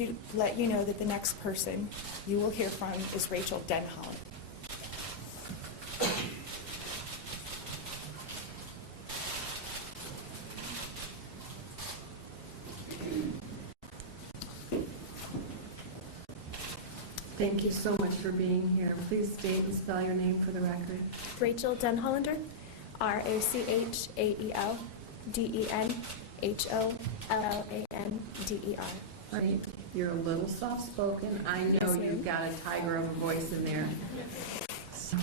to let you know that the next person you will hear from is Rachael Denhollander. Thank you so much for being here. Please state and spell your name for the record. Rachael Denhollander, RACHAEL DENHOLLANDER. Right. You're a little soft-spoken. I know Yes, you've got a tiger of a voice in there. So,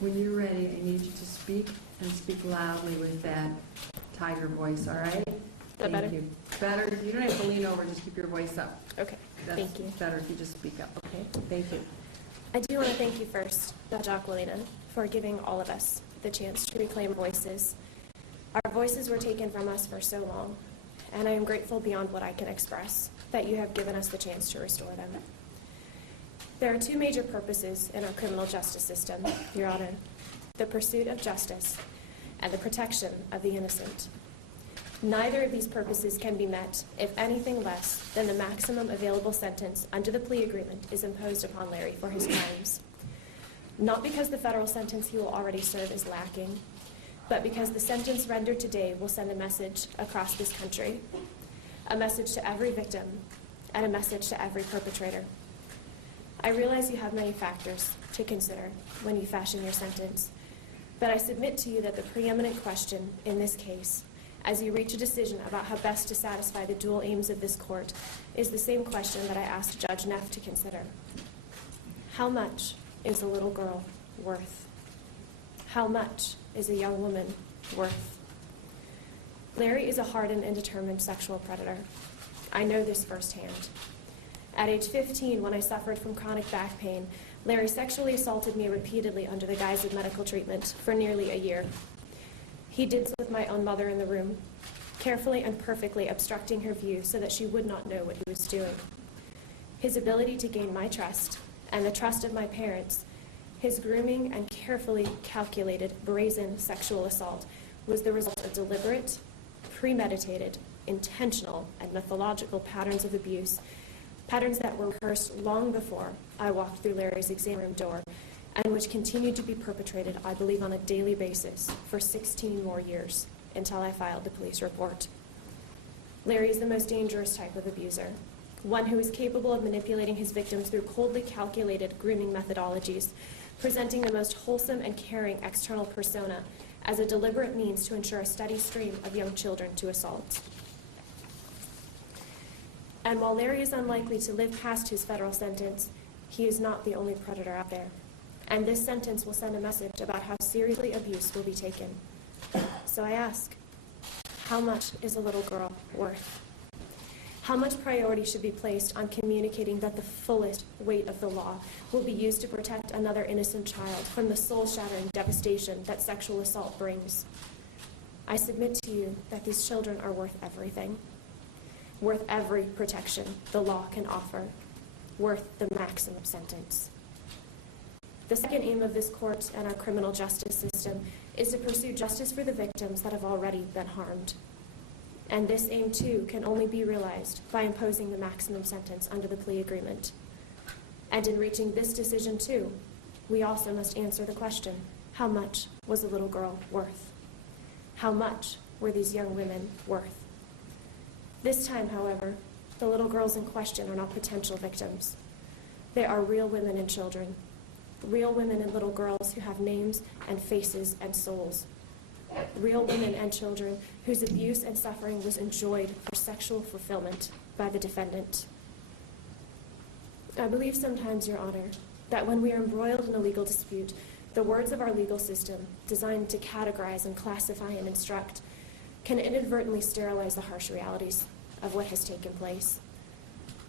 when you're ready, I need you to speak and speak loudly with that tiger voice, all right? That better? You. Better. You don't have to lean over, just keep your voice up. Okay, thank you. That's better if you just speak up, okay? Thank you. I do want to thank you first, Jacqueline, for giving all of us the chance to reclaim voices. Our voices were taken from us for so long, and I am grateful beyond what I can express that you have given us the chance to restore them. There are two major purposes in our criminal justice system, Your Honor: the pursuit of justice and the protection of the innocent. Neither of these purposes can be met if anything less than the maximum available sentence under the plea agreement is imposed upon Larry for his crimes. Not because the federal sentence he will already serve is lacking, but because the sentence rendered today will send a message across this country, a message to every victim, and a message to every perpetrator. I realize you have many factors to consider when you fashion your sentence, but I submit to you that the preeminent question in this case, as you reach a decision about how best to satisfy the dual aims of this court, is the same question that I asked Judge Neff to consider. How much is a little girl worth? How much is a young woman worth? Larry is a hardened and determined sexual predator. I know this firsthand. At age 15, when I suffered from chronic back pain, Larry sexually assaulted me repeatedly under the guise of medical treatment for nearly a year. He did so with my own mother in the room, carefully and perfectly obstructing her view so that she would not know what he was doing. His ability to gain my trust and the trust of my parents, his grooming and carefully calculated, brazen sexual assault was the result of deliberate, premeditated, intentional, and mythological patterns of abuse, patterns that were rehearsed long before I walked through Larry's exam room door, and which continued to be perpetrated, I believe, on a daily basis for 16 more years until I filed the police report. Larry is the most dangerous type of abuser, one who is capable of manipulating his victims through coldly calculated grooming methodologies, presenting the most wholesome and caring external persona as a deliberate means to ensure a steady stream of young children to assault. And while Larry is unlikely to live past his federal sentence, he is not the only predator out there. And this sentence will send a message about how seriously abuse will be taken. So I ask, how much is a little girl worth? How much priority should be placed on communicating that the fullest weight of the law will be used to protect another innocent child from the soul-shattering devastation that sexual assault brings? I submit to you that these children are worth everything, worth every protection the law can offer, worth the maximum sentence. The second aim of this court and our criminal justice system is to pursue justice for the victims that have already been harmed. And this aim, too, can only be realized by imposing the maximum sentence under the plea agreement. And in reaching this decision, too, we also must answer the question, how much was a little girl worth? How much were these young women worth? This time, however, the little girls in question are not potential victims. They are real women and children, real women and little girls who have names and faces and souls, real women and children whose abuse and suffering was enjoyed for sexual fulfillment by the defendant. I believe sometimes, Your Honor, that when we are embroiled in a legal dispute, the words of our legal system, designed to categorize and classify and instruct, can inadvertently sterilize the harsh realities of what has taken place.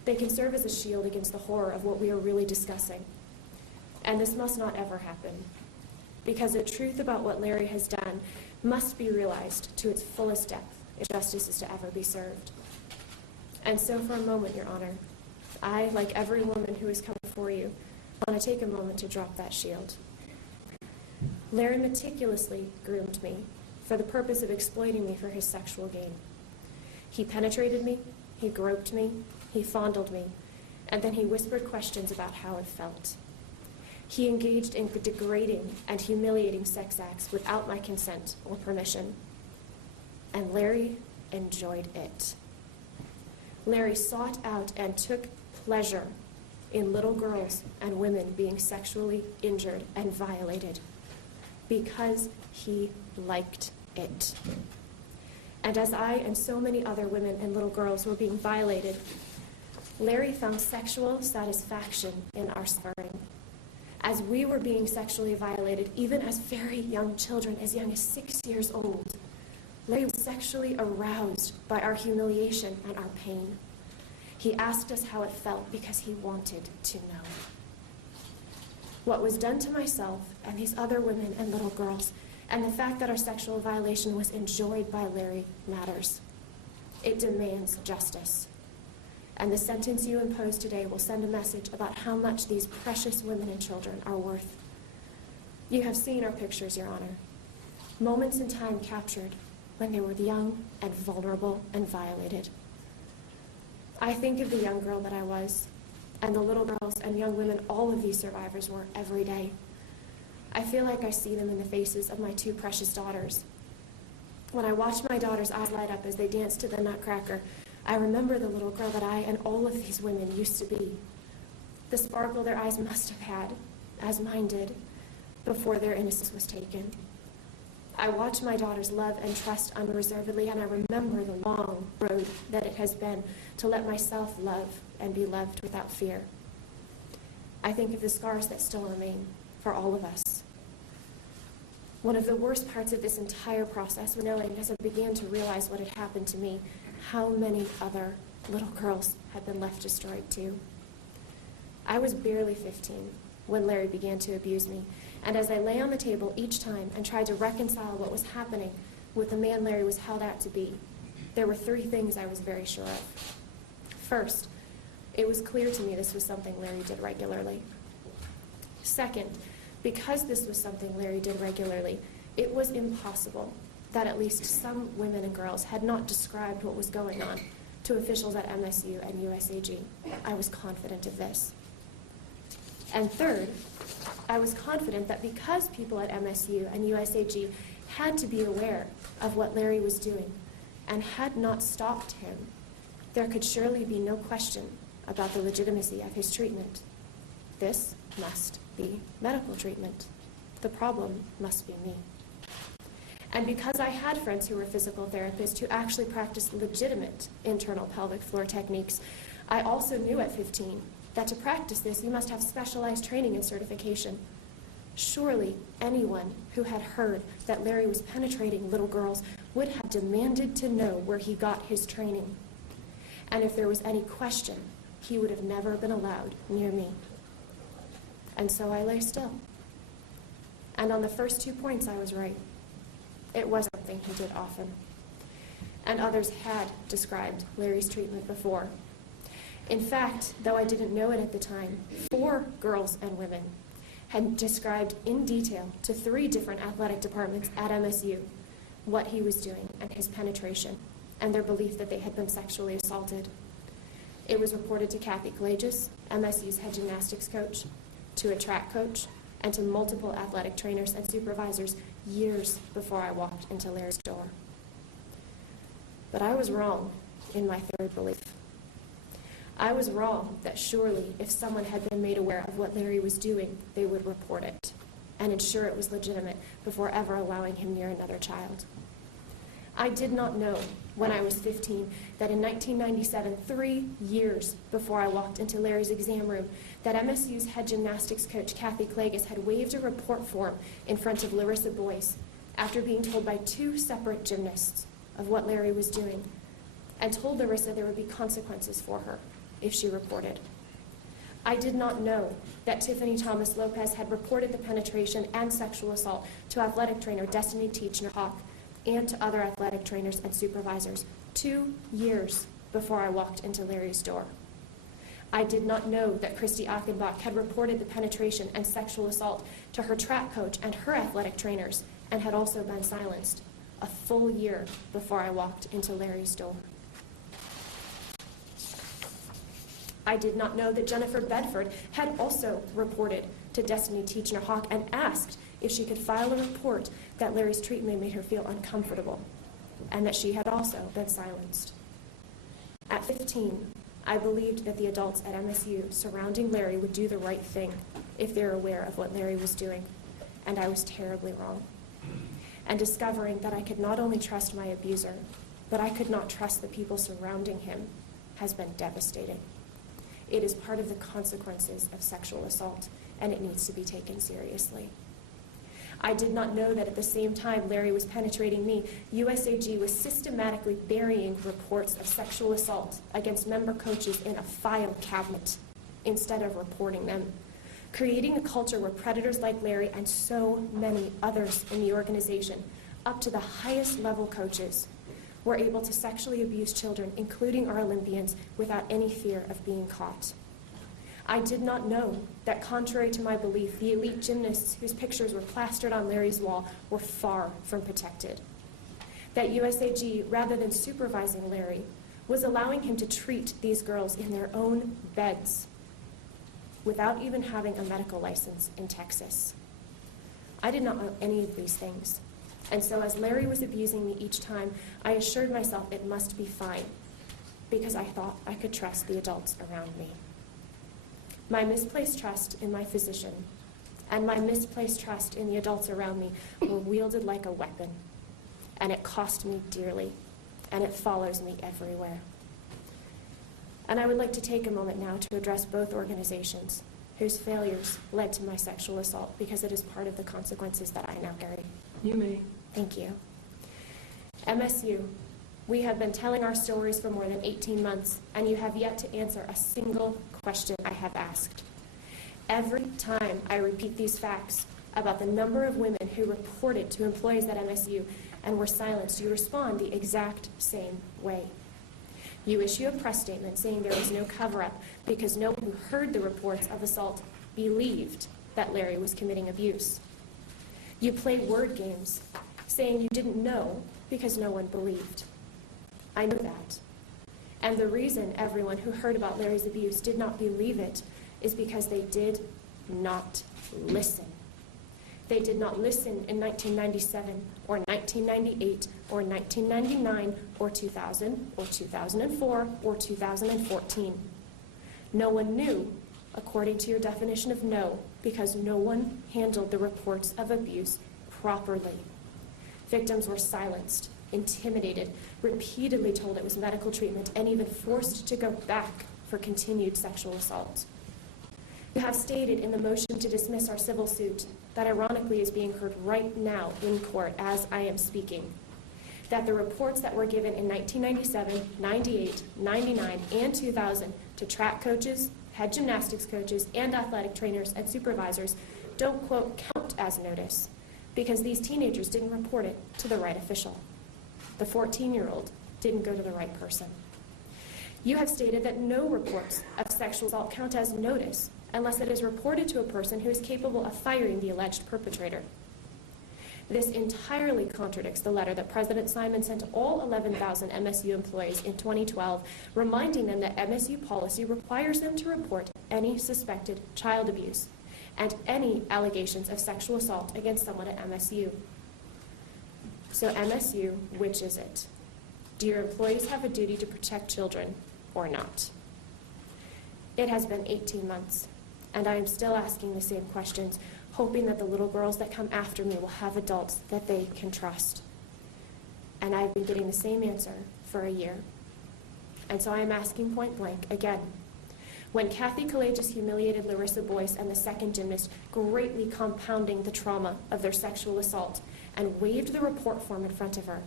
They can serve as a shield against the horror of what we are really discussing. And this must not ever happen, because the truth about what Larry has done must be realized to its fullest depth if justice is to ever be served. And so for a moment, Your Honor, I, like every woman who has come before you, want to take a moment to drop that shield. Larry meticulously groomed me for the purpose of exploiting me for his sexual gain. He penetrated me, He groped me, he fondled me, and then he whispered questions about how it felt. He engaged in degrading and humiliating sex acts without my consent or permission. And Larry enjoyed it. Larry sought out and took pleasure in little girls and women being sexually injured and violated because he liked it. And as I and so many other women and little girls were being violated, Larry found sexual satisfaction in our suffering. As we were being sexually violated, even as very young children, as young as 6 years old, Larry was sexually aroused by our humiliation and our pain. He asked us how it felt because he wanted to know. What was done to myself and these other women and little girls, and the fact that our sexual violation was enjoyed by Larry, matters. It demands justice. And the sentence you impose today will send a message about how much these precious women and children are worth. You have seen our pictures, Your Honor. Moments in time captured when they were young and vulnerable and violated. I think of the young girl that I was, and the little girls and young women all of these survivors were every day. I feel like I see them in the faces of my two precious daughters. When I watch my daughters' eyes light up as they dance to the Nutcracker, I remember the little girl that I and all of these women used to be. The sparkle their eyes must have had, as mine did, before their innocence was taken. I watch my daughters love and trust unreservedly, and I remember the long road that it has been to let myself love and be loved without fear. I think of the scars that still remain for all of us. One of the worst parts of this entire process was knowing, as I began to realize what had happened to me, how many other little girls had been left destroyed too. I was barely 15 when Larry began to abuse me, and as I lay on the table each time and tried to reconcile what was happening with the man Larry was held out to be, there were three things I was very sure of. First, it was clear to me this was something Larry did regularly. Second, because this was something Larry did regularly, it was impossible that at least some women and girls had not described what was going on to officials at MSU and USAG. I was confident of this. And third, I was confident that because people at MSU and USAG had to be aware of what Larry was doing and had not stopped him, there could surely be no question about the legitimacy of his treatment. This must be medical treatment. The problem must be me. And because I had friends who were physical therapists who actually practiced legitimate internal pelvic floor techniques, I also knew at 15 that to practice this, you must have specialized training and certification. Surely anyone who had heard that Larry was penetrating little girls would have demanded to know where he got his training. And if there was any question, he would have never been allowed near me. And so I lay still. And on the first 2 points, I was right. It was something he did often. And others had described Larry's treatment before. In fact, though I didn't know it at the time, 4 girls and women had described in detail to 3 different athletic departments at MSU what he was doing and his penetration and their belief that they had been sexually assaulted. It was reported to Kathy Collages, MSU's head gymnastics coach, to a track coach, and to multiple athletic trainers and supervisors years before I walked into Larry's door. But I was wrong in my third belief. I was wrong that surely if someone had been made aware of what Larry was doing, they would report it and ensure it was legitimate before ever allowing him near another child. I did not know when I was 15 that in 1997, 3 years before I walked into Larry's exam room, that MSU's head gymnastics coach, Kathy Collages, had waived a report form in front of Larissa Boyce after being told by 2 separate gymnasts of what Larry was doing, and told Larissa there would be consequences for her if she reported. I did not know that Tiffany Thomas Lopez had reported the penetration and sexual assault to athletic trainer Destiny Teachner-Hawk and to other athletic trainers and supervisors 2 years before I walked into Larry's door. I did not know that Christy Achenbach had reported the penetration and sexual assault to her track coach and her athletic trainers and had also been silenced a full year before I walked into Larry's door. I did not know that Jennifer Bedford had also reported to Destiny Teachner-Hawk and asked if she could file a report that Larry's treatment made her feel uncomfortable, and that she had also been silenced. At 15, I believed that the adults at MSU surrounding Larry would do the right thing if they were aware of what Larry was doing, and I was terribly wrong. And discovering that I could not only trust my abuser, but I could not trust the people surrounding him has been devastating. It is part of the consequences of sexual assault, and it needs to be taken seriously. I did not know that at the same time Larry was penetrating me, USAG was systematically burying reports of sexual assault against member coaches in a file cabinet instead of reporting them, creating a culture where predators like Larry and so many others in the organization, up to the highest level coaches, were able to sexually abuse children, including our Olympians, without any fear of being caught. I did not know that, contrary to my belief, the elite gymnasts whose pictures were plastered on Larry's wall were far from protected. That USAG, rather than supervising Larry, was allowing him to treat these girls in their own beds without even having a medical license in Texas. I did not know any of these things. And so as Larry was abusing me each time, I assured myself it must be fine, because I thought I could trust the adults around me. My misplaced trust in my physician and my misplaced trust in the adults around me were wielded like a weapon, and it cost me dearly, and it follows me everywhere. And I would like to take a moment now to address both organizations whose failures led to my sexual assault, because it is part of the consequences that I now carry. You may. Thank you. MSU, we have been telling our stories for more than 18 months, and you have yet to answer a single question I have asked. Every time I repeat these facts about the number of women who reported to employees at MSU and were silenced, you respond the exact same way. You issue a press statement saying there was no cover-up because no one who heard the reports of assault believed that Larry was committing abuse. You play word games, saying you didn't know because no one believed. I know that. And the reason everyone who heard about Larry's abuse did not believe it is because they did not listen. They did not listen in 1997 or 1998 or 1999 or 2000 or 2004 or 2014. No one knew, according to your definition of know, because no one handled the reports of abuse properly. Victims were silenced, intimidated, repeatedly told it was medical treatment, and even forced to go back for continued sexual assault. You have stated in the motion to dismiss our civil suit that ironically is being heard right now in court as I am speaking, that the reports that were given in 1997, 98, 99, and 2000 to track coaches, head gymnastics coaches, and athletic trainers and supervisors don't, quote, count as notice because these teenagers didn't report it to the right official. The 14-year-old didn't go to the right person. You have stated that no reports of sexual assault count as notice unless it is reported to a person who is capable of firing the alleged perpetrator. This entirely contradicts the letter that President Simon sent to all 11,000 MSU employees in 2012, reminding them that MSU policy requires them to report any suspected child abuse and any allegations of sexual assault against someone at MSU. So MSU, which is it? Do your employees have a duty to protect children or not? It has been 18 months, and I am still asking the same questions, hoping that the little girls that come after me will have adults that they can trust. And I've been getting the same answer for a year. And so I am asking point blank again. When Kathy Collages humiliated Larissa Boyce and the second gymnast, greatly compounding the trauma of their sexual assault, and waved the report form in front of her,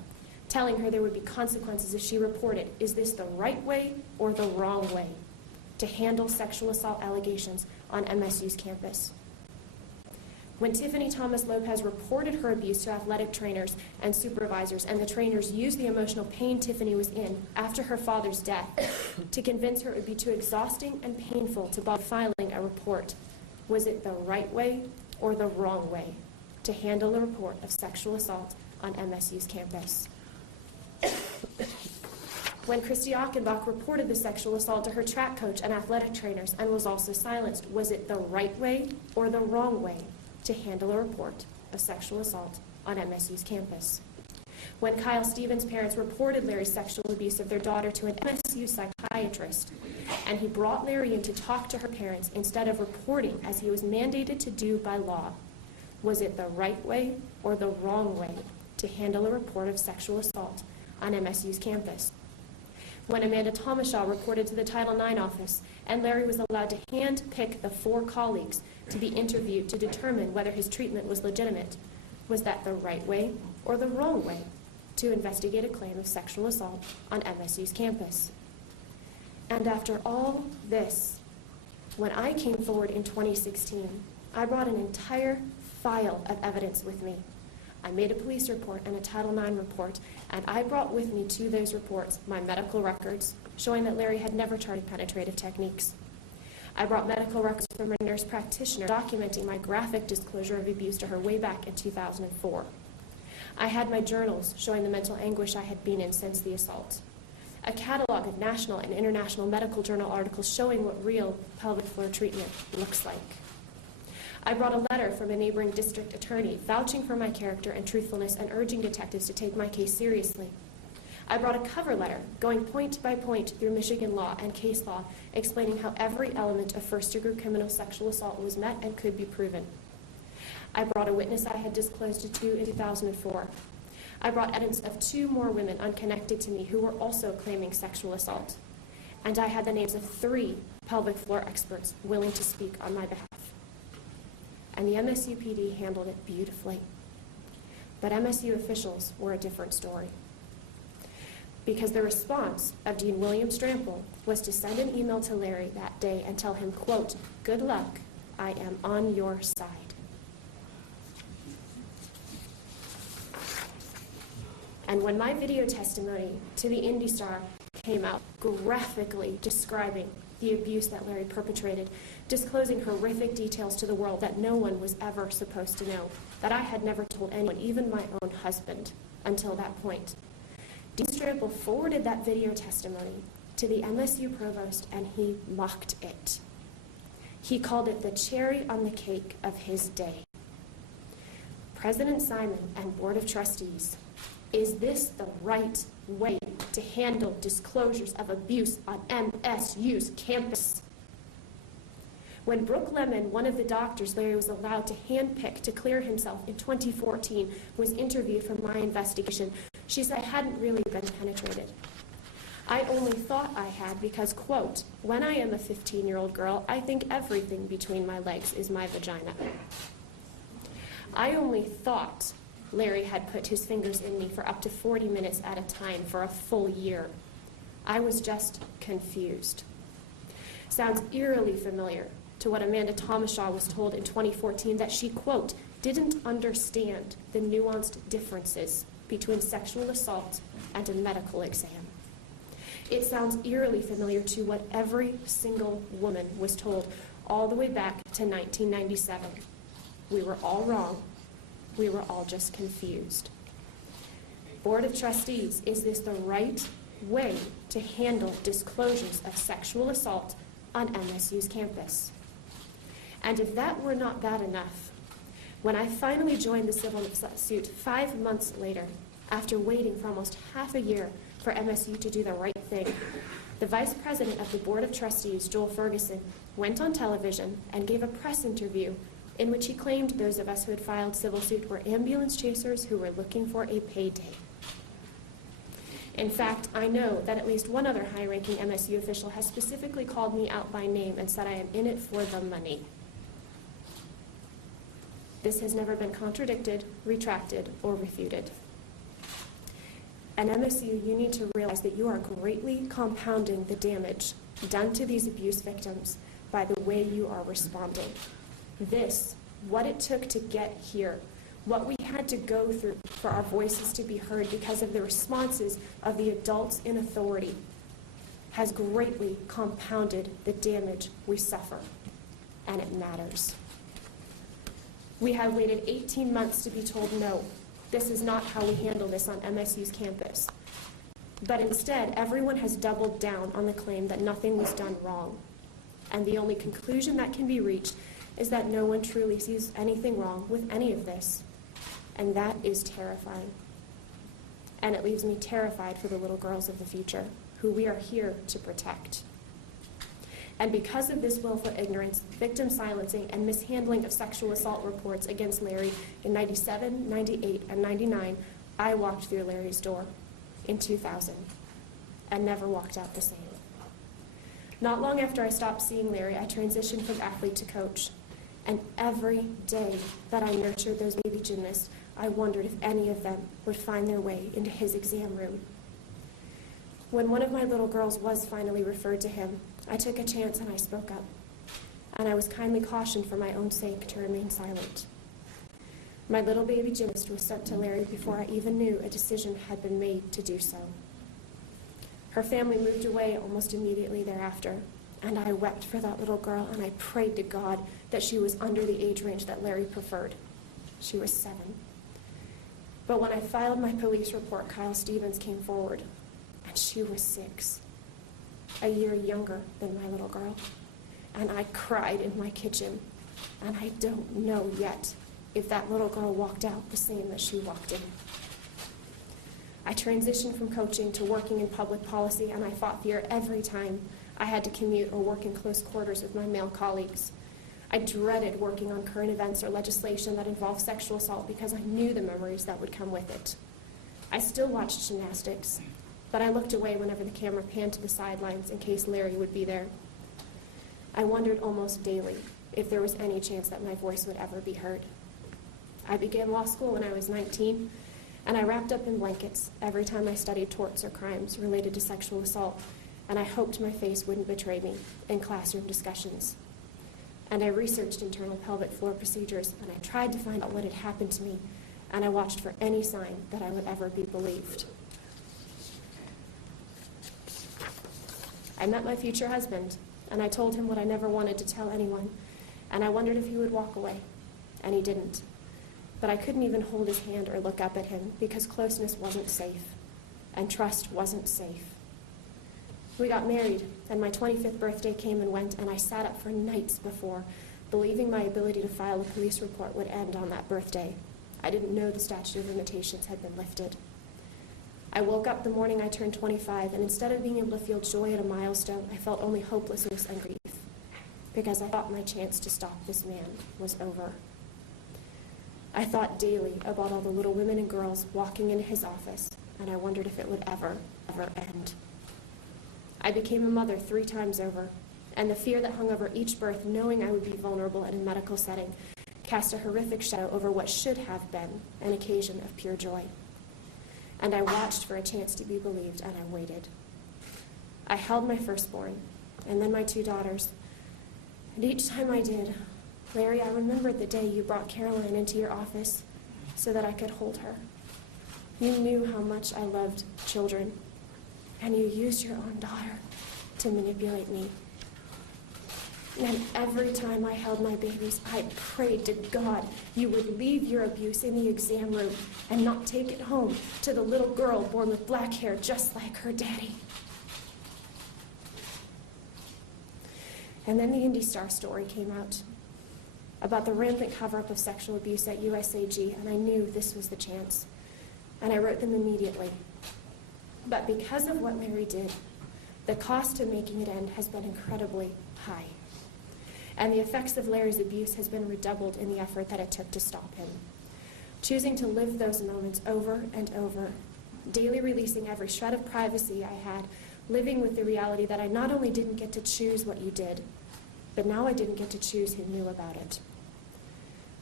telling her there would be consequences if she reported, is this the right way or the wrong way to handle sexual assault allegations on MSU's campus? When Tiffany Thomas Lopez reported her abuse to athletic trainers and supervisors, and the trainers used the emotional pain Tiffany was in after her father's death to convince her it would be too exhausting and painful to bother filing a report, was it the right way or the wrong way to handle a report of sexual assault on MSU's campus? When Christy Achenbach reported the sexual assault to her track coach and athletic trainers and was also silenced, was it the right way or the wrong way to handle a report of sexual assault on MSU's campus? When Kyle Stevens' parents reported Larry's sexual abuse of their daughter to an MSU psychiatrist, and he brought Larry in to talk to her parents instead of reporting as he was mandated to do by law, was it the right way or the wrong way to handle a report of sexual assault on MSU's campus? When Amanda Thomashaw reported to the Title IX office and Larry was allowed to hand-pick the 4 colleagues to be interviewed to determine whether his treatment was legitimate, was that the right way or the wrong way to investigate a claim of sexual assault on MSU's campus? And after all this, when I came forward in 2016, I brought an entire file of evidence with me. I made a police report and a Title IX report, and I brought with me to those reports my medical records showing that Larry had never tried penetrative techniques. I brought medical records from a nurse practitioner documenting my graphic disclosure of abuse to her way back in 2004. I had my journals showing the mental anguish I had been in since the assault. A catalog of national and international medical journal articles showing what real pelvic floor treatment looks like. I brought a letter from a neighboring district attorney vouching for my character and truthfulness and urging detectives to take my case seriously. I brought a cover letter going point by point through Michigan law and case law, explaining how every element of first-degree criminal sexual assault was met and could be proven. I brought a witness I had disclosed to in 2004. I brought evidence of 2 more women unconnected to me who were also claiming sexual assault. And I had the names of 3 pelvic floor experts willing to speak on my behalf. And the MSU PD handled it beautifully. But MSU officials were a different story. Because the response of Dean William Strample was to send an email to Larry that day and tell him, quote, "Good luck, I am on your side." And when my video testimony to the Indy Star came out, graphically describing the abuse that Larry perpetrated, disclosing horrific details to the world that no one was ever supposed to know, that I had never told anyone, even my own husband, until that point, Dean Strample forwarded that video testimony to the MSU provost, and he mocked it. He called it the cherry on the cake of his day. President Simon and Board of Trustees, is this the right way to handle disclosures of abuse on MSU's campus? When Brooke Lemon, one of the doctors Larry was allowed to handpick to clear himself in 2014, was interviewed for my investigation, she said I hadn't really been penetrated. I only thought I had because, quote, "When I am a 15-year-old girl, I think everything between my legs is my vagina." I only thought Larry had put his fingers in me for up to 40 minutes at a time for a full year. I was just confused. Sounds eerily familiar to what Amanda Thomashaw was told in 2014, that she, quote, "didn't understand the nuanced differences between sexual assault and a medical exam." It sounds eerily familiar to what every single woman was told all the way back to 1997. We were all wrong. We were all just confused. Board of Trustees, is this the right way to handle disclosures of sexual assault on MSU's campus? And if that were not bad enough, when I finally joined the civil suit 5 months later, after waiting for almost half a year for MSU to do the right thing, the vice president of the Board of Trustees, Joel Ferguson, went on television and gave a press interview in which he claimed those of us who had filed civil suit were ambulance chasers who were looking for a payday. In fact, I know that at least one other high-ranking MSU official has specifically called me out by name and said I am in it for the money. This has never been contradicted, retracted, or refuted. And MSU, you need to realize that you are greatly compounding the damage done to these abuse victims by the way you are responding. This, what it took to get here, what we had to go through for our voices to be heard because of the responses of the adults in authority, has greatly compounded the damage we suffer, and it matters. We have waited 18 months to be told, no, this is not how we handle this on MSU's campus. But instead, everyone has doubled down on the claim that nothing was done wrong. And the only conclusion that can be reached is that no one truly sees anything wrong with any of this. And that is terrifying. And it leaves me terrified for the little girls of the future, who we are here to protect. And because of this willful ignorance, victim silencing, and mishandling of sexual assault reports against Larry in 97, 98, and 99, I walked through Larry's door in 2000 and never walked out the same. Not long after I stopped seeing Larry, I transitioned from athlete to coach. And every day that I nurtured those baby gymnasts, I wondered if any of them would find their way into his exam room. When one of my little girls was finally referred to him, I took a chance and I spoke up. And I was kindly cautioned for my own sake to remain silent. My little baby gymnast was sent to Larry before I even knew a decision had been made to do so. Her family moved away almost immediately thereafter, and I wept for that little girl, and I prayed to God that she was under the age range that Larry preferred. She was 7. But when I filed my police report, Kyle Stevens came forward, and she was 6, a year younger than my little girl. And I cried in my kitchen, and I don't know yet if that little girl walked out the same as she walked in. I transitioned from coaching to working in public policy, and I fought fear every time I had to commute or work in close quarters with my male colleagues. I dreaded working on current events or legislation that involved sexual assault because I knew the memories that would come with it. I still watched gymnastics, but I looked away whenever the camera panned to the sidelines in case Larry would be there. I wondered almost daily if there was any chance that my voice would ever be heard. I began law school when I was 19, and I wrapped up in blankets every time I studied torts or crimes related to sexual assault, and I hoped my face wouldn't betray me in classroom discussions. And I researched internal pelvic floor procedures, and I tried to find out what had happened to me, and I watched for any sign that I would ever be believed. I met my future husband, and I told him what I never wanted to tell anyone, and I wondered if he would walk away, and he didn't. But I couldn't even hold his hand or look up at him because closeness wasn't safe, and trust wasn't safe. We got married, and my 25th birthday came and went, and I sat up for nights before, believing my ability to file a police report would end on that birthday. I didn't know the statute of limitations had been lifted. I woke up the morning I turned 25, and instead of being able to feel joy at a milestone, I felt only hopelessness and grief, because I thought my chance to stop this man was over. I thought daily about all the little women and girls walking into his office, and I wondered if it would ever end. I became a mother 3 times over, and the fear that hung over each birth, knowing I would be vulnerable in a medical setting, cast a horrific shadow over what should have been an occasion of pure joy. And I watched for a chance to be believed, and I waited. I held my firstborn, and then my 2 daughters, and each time I did, Larry, I remembered the day you brought Caroline into your office so that I could hold her. You knew how much I loved children, and you used your own daughter to manipulate me. And every time I held my babies, I prayed to God you would leave your abuse in the exam room and not take it home to the little girl born with black hair just like her daddy. And then the Indy Star story came out about the rampant cover-up of sexual abuse at USAG, and I knew this was the chance. And I wrote them immediately. But because of what Larry did, the cost to making it end has been incredibly high. And the effects of Larry's abuse has been redoubled in the effort that it took to stop him. Choosing to live those moments over and over, daily releasing every shred of privacy I had, living with the reality that I not only didn't get to choose what you did, but now I didn't get to choose who knew about it.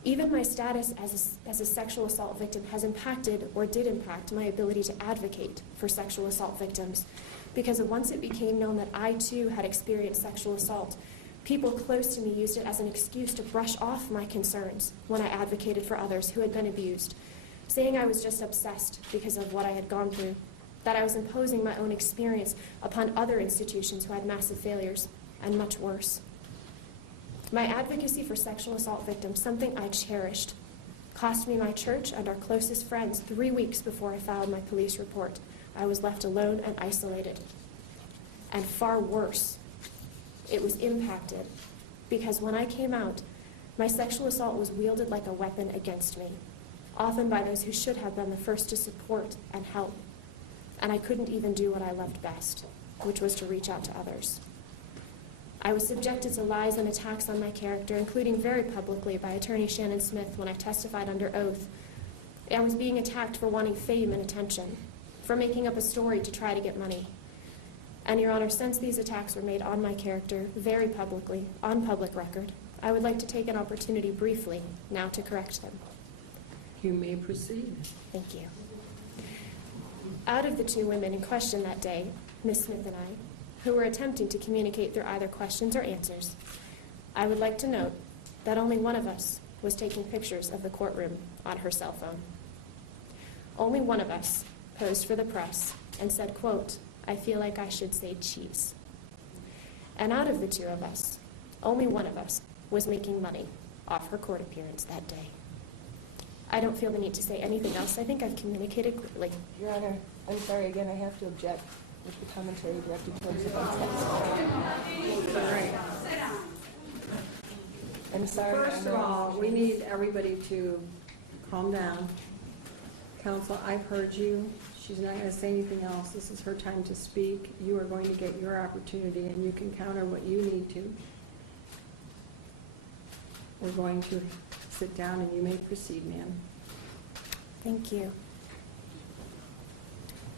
Even my status as a sexual assault victim has impacted, or did impact, my ability to advocate for sexual assault victims, because once it became known that I too had experienced sexual assault, people close to me used it as an excuse to brush off my concerns when I advocated for others who had been abused, saying I was just obsessed because of what I had gone through, that I was imposing my own experience upon other institutions who had massive failures, and much worse. My advocacy for sexual assault victims, something I cherished, cost me my church and our closest friends 3 weeks before I filed my police report, I was left alone and isolated. And far worse, it was impacted because when I came out, my sexual assault was wielded like a weapon against me, often by those who should have been the first to support and help. And I couldn't even do what I loved best, which was to reach out to others. I was subjected to lies and attacks on my character, including very publicly by attorney Shannon Smith when I testified under oath. I was being attacked for wanting fame and attention, for making up a story to try to get money. And, Your Honor, since these attacks were made on my character very publicly, on public record, I would like to take an opportunity briefly now to correct them. You may proceed. Thank you. Out of the two women in question that day, Ms. Smith and I, who were attempting to communicate through either questions or answers, I would like to note that only one of us was taking pictures of the courtroom on her cell phone. Only one of us posed for the press and said, quote, "I feel like I should say cheese." And out of the two of us, only one of us was making money off her court appearance that day. I don't feel the need to say anything else. I think I've communicated clearly. Your Honor, I'm sorry again, I have to object with the commentary directed towards the defense. All right. I'm sorry. First of all, we need everybody to calm down. Counsel, I've heard you. She's not going to say anything else. This is her time to speak. You are going to get your opportunity, and you can counter what you need to. We're going to sit down, and you may proceed, ma'am. Thank you.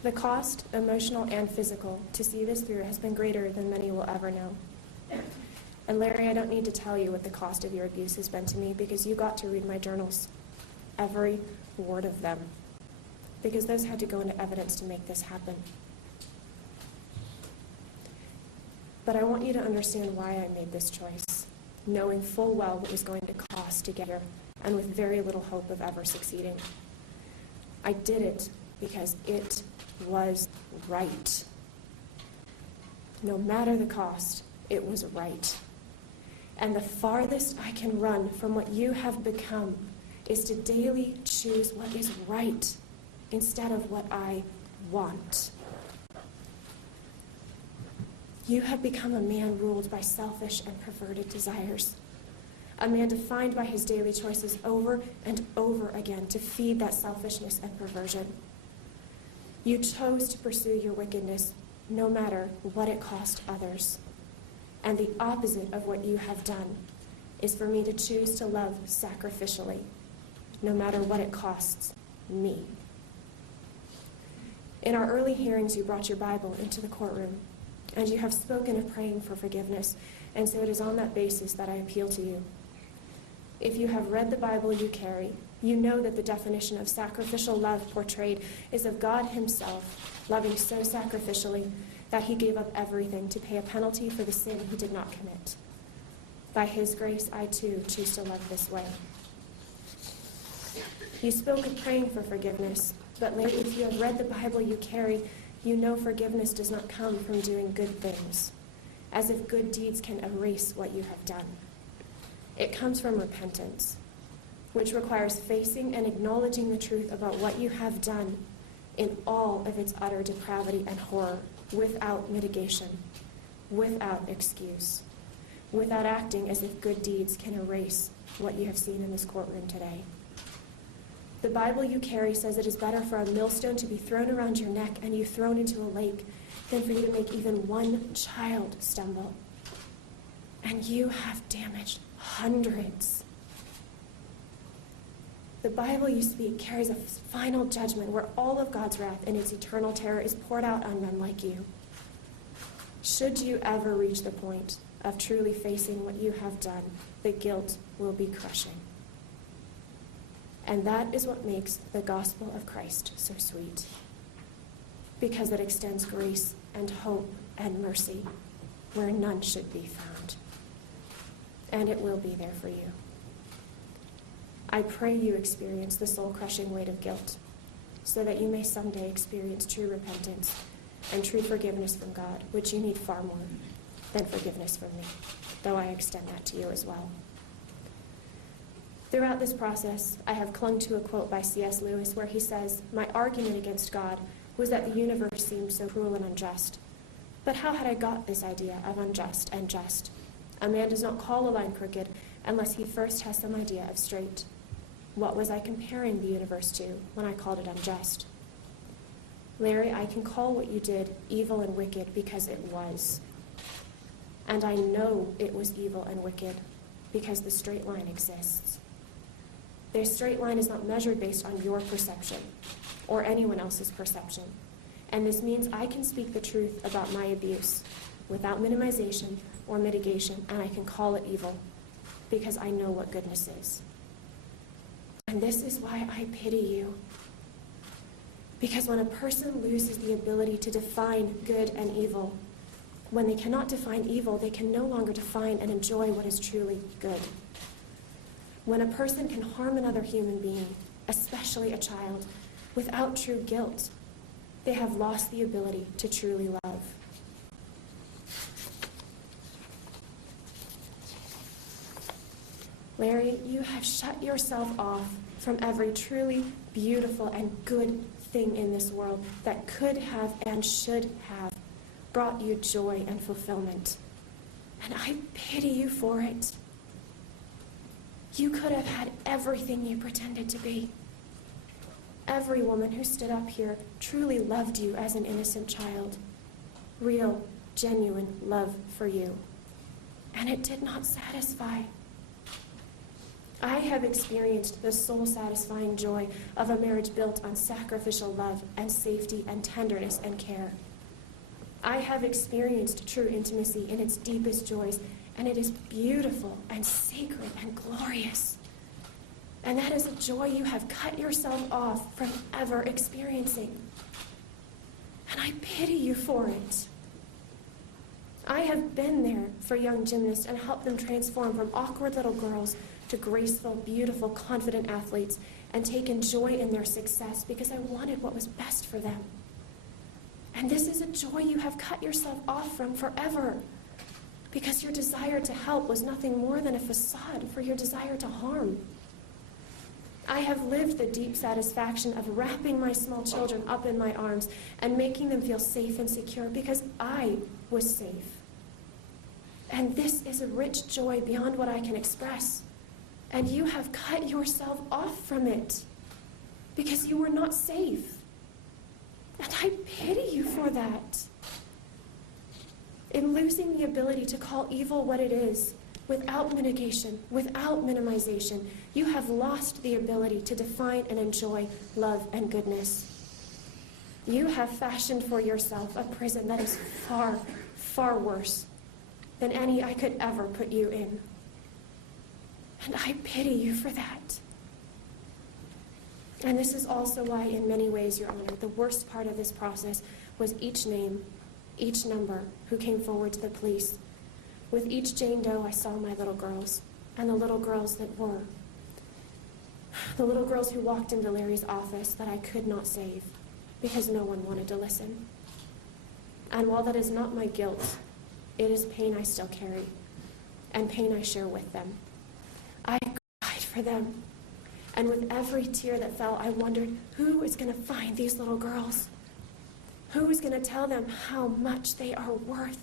The cost, emotional and physical, to see this through has been greater than many will ever know. And Larry, I don't need to tell you what the cost of your abuse has been to me because you got to read my journals, every word of them, because those had to go into evidence to make this happen. But I want you to understand why I made this choice, knowing full well what it was going to cost to get here and with very little hope of ever succeeding. I did it because it was right. No matter the cost, it was right. And the farthest I can run from what you have become is to daily choose what is right instead of what I want. You have become a man ruled by selfish and perverted desires, a man defined by his daily choices over and over again to feed that selfishness and perversion. You chose to pursue your wickedness no matter what it cost others. And the opposite of what you have done is for me to choose to love sacrificially, no matter what it costs me. In our early hearings, you brought your Bible into the courtroom, and you have spoken of praying for forgiveness, and so it is on that basis that I appeal to you. If you have read the Bible you carry, you know that the definition of sacrificial love portrayed is of God himself, loving so sacrificially that he gave up everything to pay a penalty for the sin he did not commit. By his grace, I too choose to love this way. You spoke of praying for forgiveness, but lately, if you have read the Bible you carry, you know forgiveness does not come from doing good things, as if good deeds can erase what you have done. It comes from repentance, which requires facing and acknowledging the truth about what you have done in all of its utter depravity and horror, without mitigation, without excuse, without acting as if good deeds can erase what you have seen in this courtroom today. The Bible you carry says it is better for a millstone to be thrown around your neck and you thrown into a lake than for you to make even one child stumble. And you have damaged hundreds. The Bible you speak carries a final judgment where all of God's wrath and its eternal terror is poured out on men like you. Should you ever reach the point of truly facing what you have done, the guilt will be crushing. And that is what makes the gospel of Christ so sweet, because it extends grace and hope and mercy where none should be found. And it will be there for you. I pray you experience the soul-crushing weight of guilt so that you may someday experience true repentance and true forgiveness from God, which you need far more than forgiveness from me, though I extend that to you as well. Throughout this process, I have clung to a quote by C.S. Lewis where he says, "My argument against God was that the universe seemed so cruel and unjust. But how had I got this idea of unjust and just? A man does not call a line crooked unless he first has some idea of straight. What was I comparing the universe to when I called it unjust? Larry, I can call what you did evil and wicked because it was. And I know it was evil and wicked because the straight line exists. The straight line is not measured based on your perception or anyone else's perception. And this means I can speak the truth about my abuse without minimization or mitigation, and I can call it evil because I know what goodness is. And this is why I pity you. Because when a person loses the ability to define good and evil, when they cannot define evil, they can no longer define and enjoy what is truly good. When a person can harm another human being, especially a child, without true guilt, they have lost the ability to truly love. Larry, you have shut yourself off from every truly beautiful and good thing in this world that could have and should have brought you joy and fulfillment. And I pity you for it. You could have had everything you pretended to be. Every woman who stood up here truly loved you as an innocent child. Real, genuine love for you. And it did not satisfy. I have experienced the soul-satisfying joy of a marriage built on sacrificial love and safety and tenderness and care. I have experienced true intimacy in its deepest joys, and it is beautiful and sacred and glorious. And that is a joy you have cut yourself off from ever experiencing. And I pity you for it. I have been there for young gymnasts and helped them transform from awkward little girls to graceful, beautiful, confident athletes, and taken joy in their success because I wanted what was best for them. And this is a joy you have cut yourself off from forever because your desire to help was nothing more than a facade for your desire to harm. I have lived the deep satisfaction of wrapping my small children up in my arms and making them feel safe and secure because I was safe. And this is a rich joy beyond what I can express. And you have cut yourself off from it because you were not safe. And I pity you for that. In losing the ability to call evil what it is, without mitigation, without minimization, you have lost the ability to define and enjoy love and goodness. You have fashioned for yourself a prison that is far, far worse than any I could ever put you in. And I pity you for that. And this is also why, in many ways, Your Honor, the worst part of this process was each name, each number who came forward to the police. With each Jane Doe, I saw my little girls, and the little girls that were. The little girls who walked into Larry's office that I could not save because no one wanted to listen. And while that is not my guilt, it is pain I still carry, and pain I share with them. I cried for them. And with every tear that fell, I wondered, who is going to find these little girls? Who is going to tell them how much they are worth?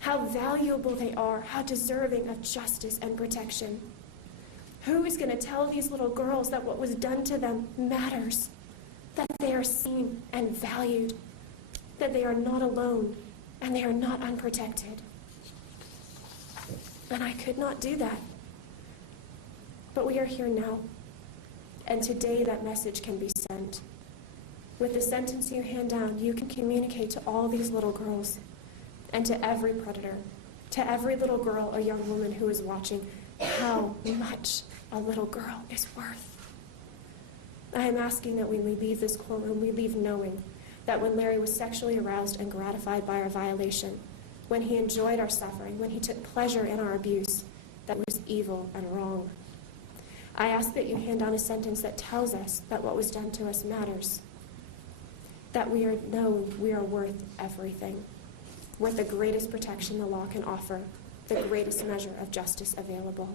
How valuable they are, how deserving of justice and protection? Who is going to tell these little girls that what was done to them matters? That they are seen and valued? That they are not alone and they are not unprotected? And I could not do that. But we are here now. And today that message can be sent. With the sentence you hand down, you can communicate to all these little girls and to every predator, to every little girl or young woman who is watching, how much a little girl is worth. I am asking that when we leave this courtroom, we leave knowing that when Larry was sexually aroused and gratified by our violation, when he enjoyed our suffering, when he took pleasure in our abuse, that was evil and wrong. I ask that you hand down a sentence that tells us that what was done to us matters, that we are worth everything, worth the greatest protection the law can offer, the greatest measure of justice available.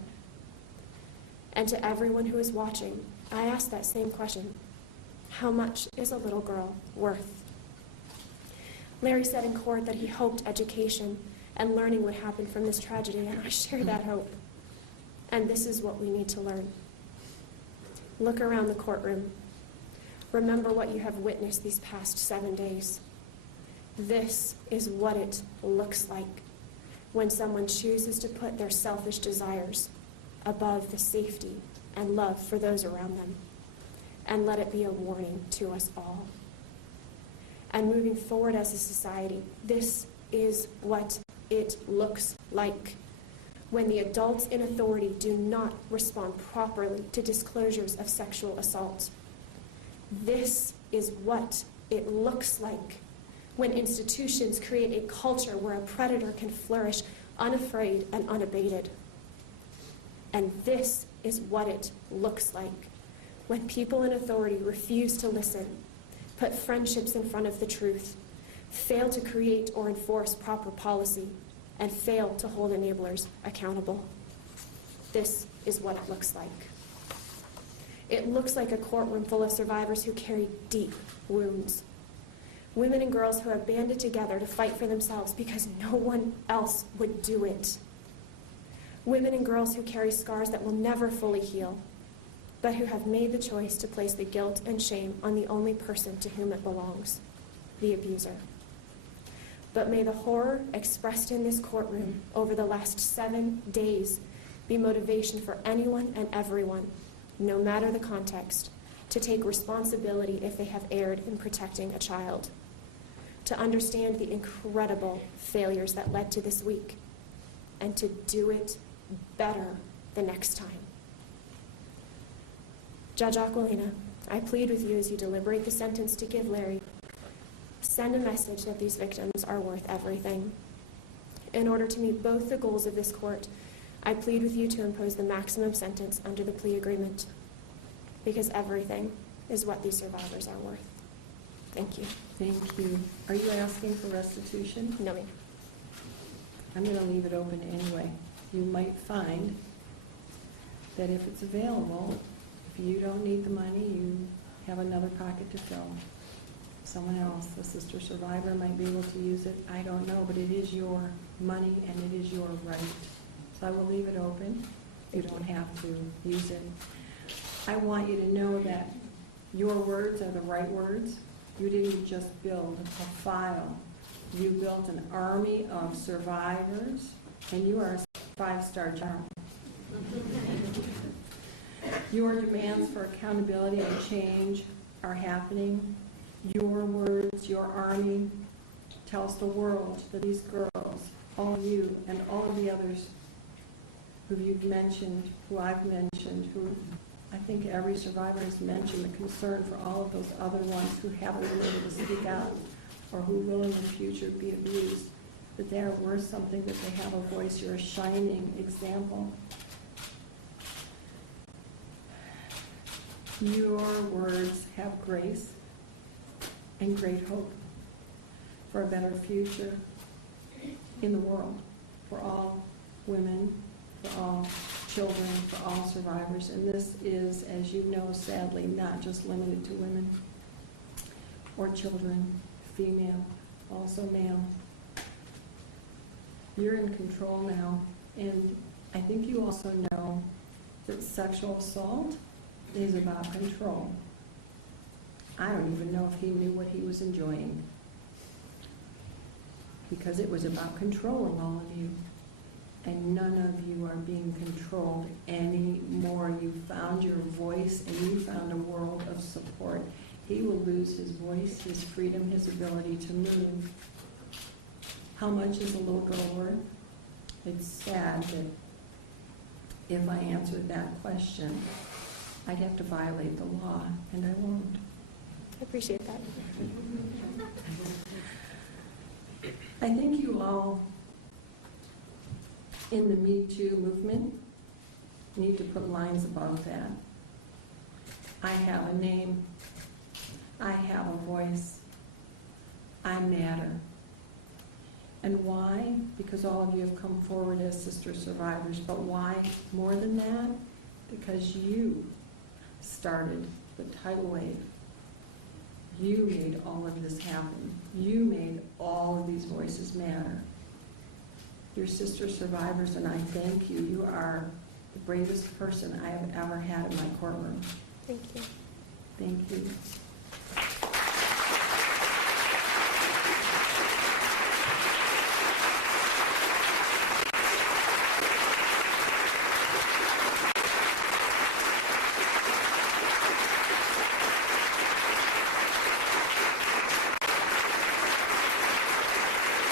And to everyone who is watching, I ask that same question. How much is a little girl worth? Larry said in court that he hoped education and learning would happen from this tragedy, and I share that hope. And this is what we need to learn. Look around the courtroom. Remember what you have witnessed these past 7 days. This is what it looks like when someone chooses to put their selfish desires above the safety and love for those around them. And let it be a warning to us all. And moving forward as a society, this is what it looks like when the adults in authority do not respond properly to disclosures of sexual assault. This is what it looks like when institutions create a culture where a predator can flourish unafraid and unabated. And this is what it looks like when people in authority refuse to listen, put friendships in front of the truth, fail to create or enforce proper policy, and fail to hold enablers accountable. This is what it looks like. It looks like a courtroom full of survivors who carry deep wounds. Women and girls who have banded together to fight for themselves because no one else would do it. Women and girls who carry scars that will never fully heal, but who have made the choice to place the guilt and shame on the only person to whom it belongs, the abuser. But may the horror expressed in this courtroom over the last 7 days be motivation for anyone and everyone, no matter the context, to take responsibility if they have erred in protecting a child, to understand the incredible failures that led to this week, and to do it better the next time. Judge Aquilina, I plead with you as you deliberate the sentence to give Larry, send a message that these victims are worth everything. In order to meet both the goals of this court, I plead with you to impose the maximum sentence under the plea agreement, because everything is what these survivors are worth. Thank you. Thank you. Are you asking for restitution? No, ma'am. I'm going to leave it open anyway. You might find that if it's available, if you don't need the money, you have another pocket to fill. Someone else, a sister survivor, might be able to use it. I don't know, but it is your money and it is your right. So I will leave it open. You don't have to use it. I want you to know that your words are the right words. You didn't just build a file. You built an army of survivors, and you are a 5-star general. Your demands for accountability and change are happening. Your words, your army, tells the world that these girls, all of you, and all of the others who you've mentioned, who I've mentioned, who I think every survivor has mentioned, the concern for all of those other ones who haven't been able to speak out or who will in the future be abused, that they are worth something, that they have a voice. You're a shining example. Your words have grace and great hope for a better future in the world, for all women, for all children, for all survivors. And this is, as you know, sadly, not just limited to women or children, female, also male. You're in control now, and I think you also know that sexual assault is about control. I don't even know if he knew what he was enjoying, because it was about controlling all of you. And none of you are being controlled anymore. You found your voice, and you found a world of support. He will lose his voice, his freedom, his ability to move. How much is a little girl worth? It's sad that if I answered that question, I'd have to violate the law, and I won't. I appreciate that. I think you all in the Me Too movement need to put lines above that. I have a name. I have a voice. I matter. And why? Because all of you have come forward as sister survivors. But why more than that? Because you started the tidal wave You made all of this happen. You made all of these voices matter. Your sister survivors, and I thank you. You are the bravest person I have ever had in my courtroom. Thank you. Thank you.